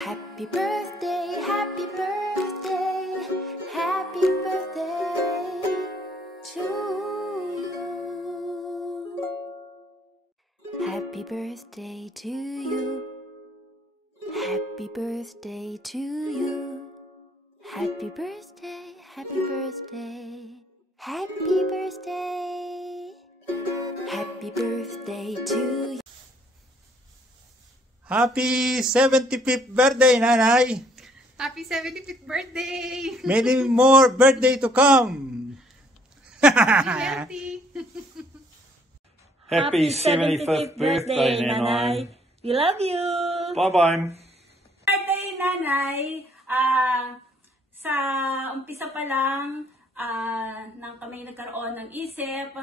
Happy birthday, happy birthday, happy birthday to you. Happy birthday to you. Happy birthday to you. Happy birthday, happy birthday, happy birthday, happy birthday to you. Happy 75th birthday, Nanay! Happy 75th birthday! Many more birthday to come! Be healthy! Happy 75th birthday, Nanay! We love you! Bye-bye! Birthday, Nanay! Sa umpisa pa lang, nang kami nagkaroon ng isip,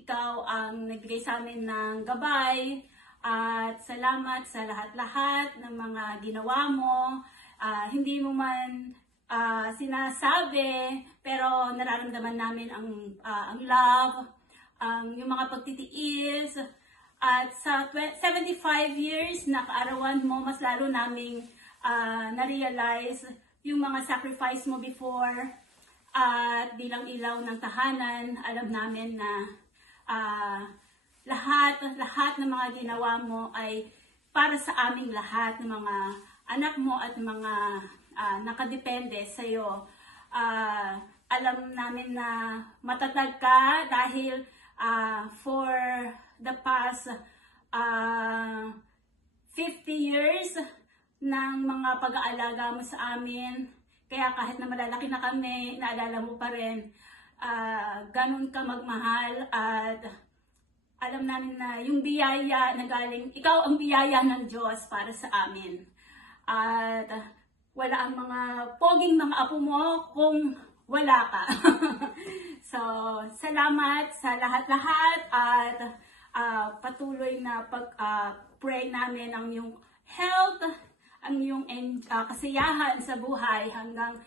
ikaw ang nagbigay sa amin ng gabay. At salamat sa lahat-lahat ng mga ginawa mo. Hindi mo man sinasabi, pero nararamdaman namin ang love, yung mga pagtitiis. At sa 75 years na kaarawan mo, mas lalo naming na-realize yung mga sacrifice mo before. At bilang ilaw ng tahanan, alam namin na lahat ng mga ginawa mo ay para sa aming lahat ng mga anak mo at mga nakadepende sa iyo. Alam namin na matatag ka dahil for the past 50 years ng mga pag-aalaga mo sa amin. Kaya kahit na malalaki na kami, naalala mo pa rin ganun ka magmahal at alam namin na yung biyaya na galing, ikaw ang biyaya ng Diyos para sa amin. At wala ang mga poging mga apo mo kung wala ka. So, salamat sa lahat-lahat at patuloy na pag-pray namin ang iyong health, ang iyong kasiyahan sa buhay hanggang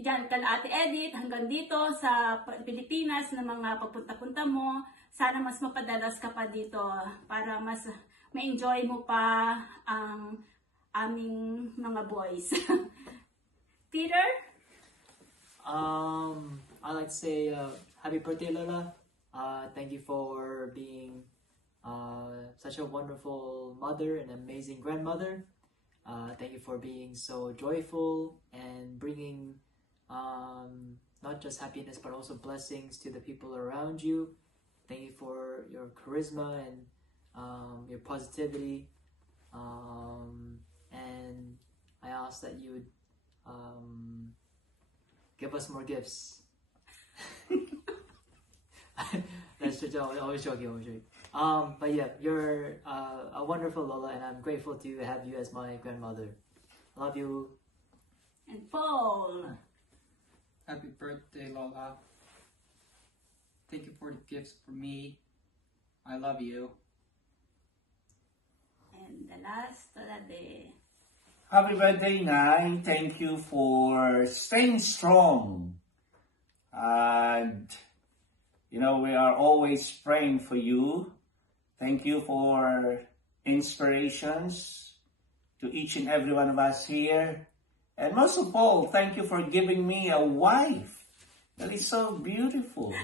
diyan kay Ate Edith, hanggang dito sa Pilipinas na mga papunta-punta mo. Sana mas mapadalas ka pa dito para mas ma-enjoy mo pa ang aming mga boys. Peter? I'd like to say happy birthday, Lola. Thank you for being such a wonderful mother and amazing grandmother. Thank you for being so joyful and bringing not just happiness but also blessings to the people around you. Thank you for your charisma and your positivity, and I ask that you would give us more gifts. That's just always joking. But yeah, you're a wonderful Lola, and I'm grateful to have you as my grandmother. I love you. And Paul? Happy birthday, Lola. Thank you for the gifts for me. I love you. And the last, Tolade. Happy birthday, Nay. Thank you for staying strong. And, we are always praying for you. Thank you for inspirations to each and every one of us here. And most of all, thank you for giving me a wife that is so beautiful.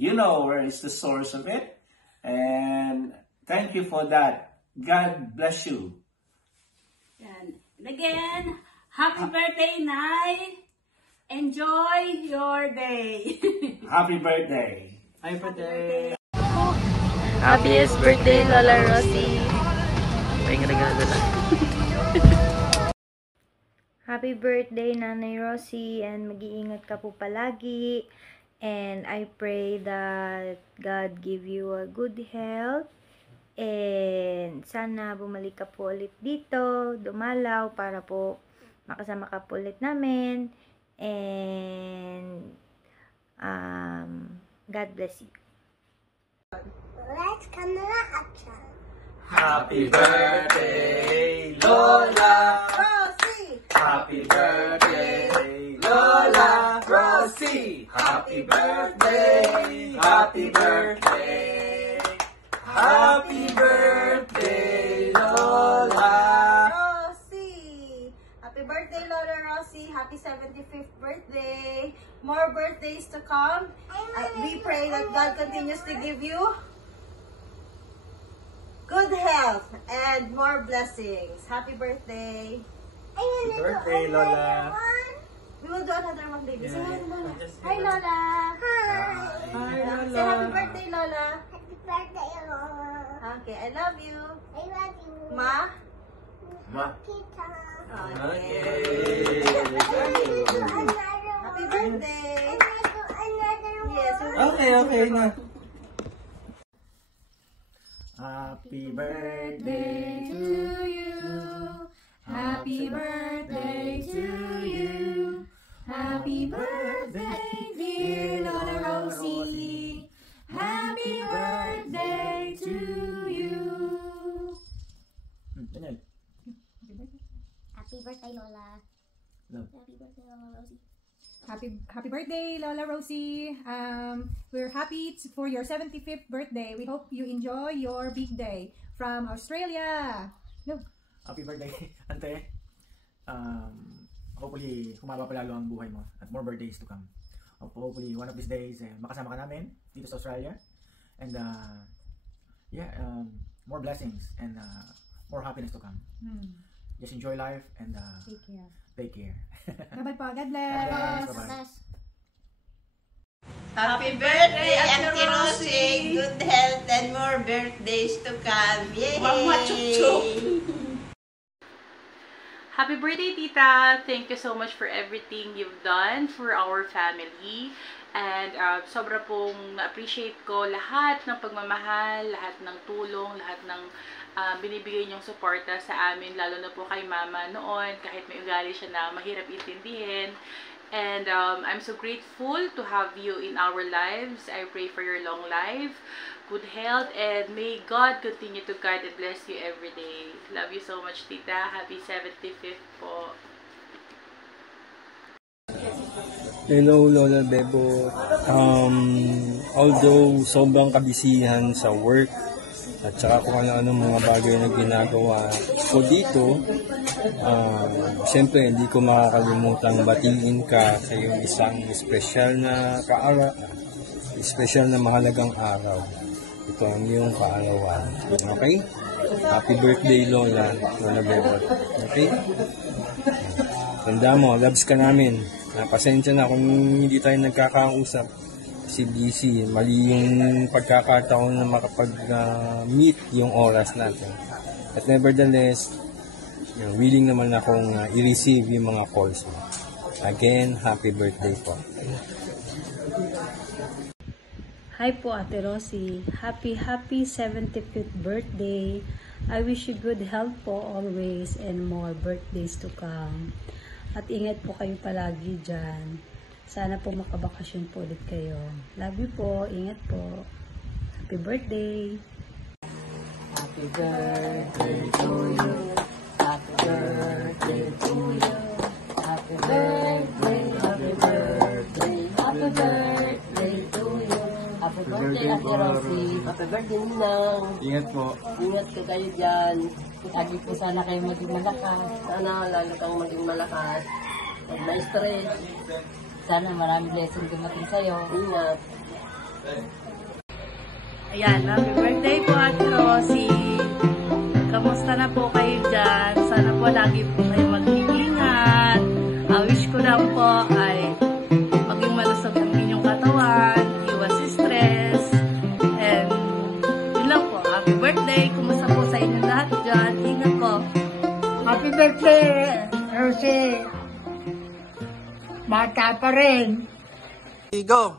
You know where is the source of it. And thank you for that. God bless you. And again, happy birthday, Nay. Enjoy your day. Happy birthday. Happy birthday. Happiest birthday, Lola Rosie. May regalo lang. Happy birthday, Nanay Rosie, and mag-iingat ka po palagi. And I pray that God give you a good health. And sana bumalik ka po ulit dito, dumalaw, para po makasama ka po ulit namin. And God bless you. Let's camera action. Happy birthday, Lola Rosie. Happy birthday, Lola Rosie. Happy birthday, happy birthday, happy birthday. birthday. More birthdays to come. We pray that God continues to give you good health and more blessings. Happy birthday. Happy birthday, Lola. We will do another one, baby. Say hi, Lola. Just Hi, Lola. Hi, Lola. Say happy birthday, Lola. Happy birthday, Lola. Okay, I love you. I love you. Ma? Ma. Kita. Okay. Another Happy birthday. another one. Yes. we will- Okay na. Happy birthday to you. Happy birthday to you. Happy birthday, dear Lola Rosie. Happy birthday to you. Daniel. Happy birthday, Lola. Love. Happy birthday, Lola Rosie. Happy birthday, Lola Rosie. We're happy for your 75th birthday. We hope you enjoy your big day from Australia. No. Happy birthday, Ante. Hopefully, humaba pa lalo ang buhay mo at more birthdays to come. Hopefully, one of these days, makasama ka namin dito sa Australia. And, more blessings and more happiness to come. Just enjoy life and Take care. take care. Bye-bye po. God God bless. bless. Bye-bye. Happy birthday, Auntie Rosie. Good health and more birthdays to come. Yay! Happy birthday, Tita! Thank you so much for everything you've done for our family. And sobra pong na-appreciate ko lahat ng pagmamahal, lahat ng tulong, lahat ng binibigay niyong suporta sa amin, lalo na po kay Mama noon, kahit may ugali siya na mahirap intindihin. And I'm so grateful to have you in our lives. I pray for your long life, good health, and may God continue to guide and bless you every day. Love you so much, Tita. Happy 75th po. Hello, Lola Bebo. Although sobrang kabisihan sa work at saka kung ano-ano mga bagay na ginagawa ko dito, siyempre hindi ko makakalimutan batiin ka sa iyong isang espesyal na mahalagang araw. Ito ang iyong kaarawan. Okay? Happy birthday, Lola Bebo. Okay? Tanda mo, loves ka namin. Pasensya na kung hindi tayo nagkakausap. Si BC, mali yung pagkakataon na makapag-meet yung oras natin. But nevertheless, willing naman akong i-receive yung mga calls mo. Again, happy birthday po. Hi po, Ate Rosie. Happy 75th birthday. I wish you good health po always and more birthdays to come. At ingat po kayo palagi dyan. Sana po makabakasyon po ulit kayo. Love you po. Ingat po. Happy birthday. Happy birthday to you. Happy birthday to you. Happy birthday, happy birthday, happy birthday to you. Happy birthday, Ate Rosie. Happy birthday, Ninang. Ingat po. Ingat ko kayo dyan. Lagi po sana kayo maging malakas. Sana lalo kang maging malakas. Huwag na stress. Sana maraming blessing dumating sa'yo. Ingat. Ayan, happy birthday po, Ate Rosie. Kamusta na po kayo dyan? Sana po lagi po kayo mag-iingat. Wish ko lang po ay maging malusog ang inyong katawan, iwas stress, and yun lang po. Happy birthday! Kumusta po sa inyo lahat dyan? Ingat po! Happy birthday, Rosie! Bata pa rin! Go!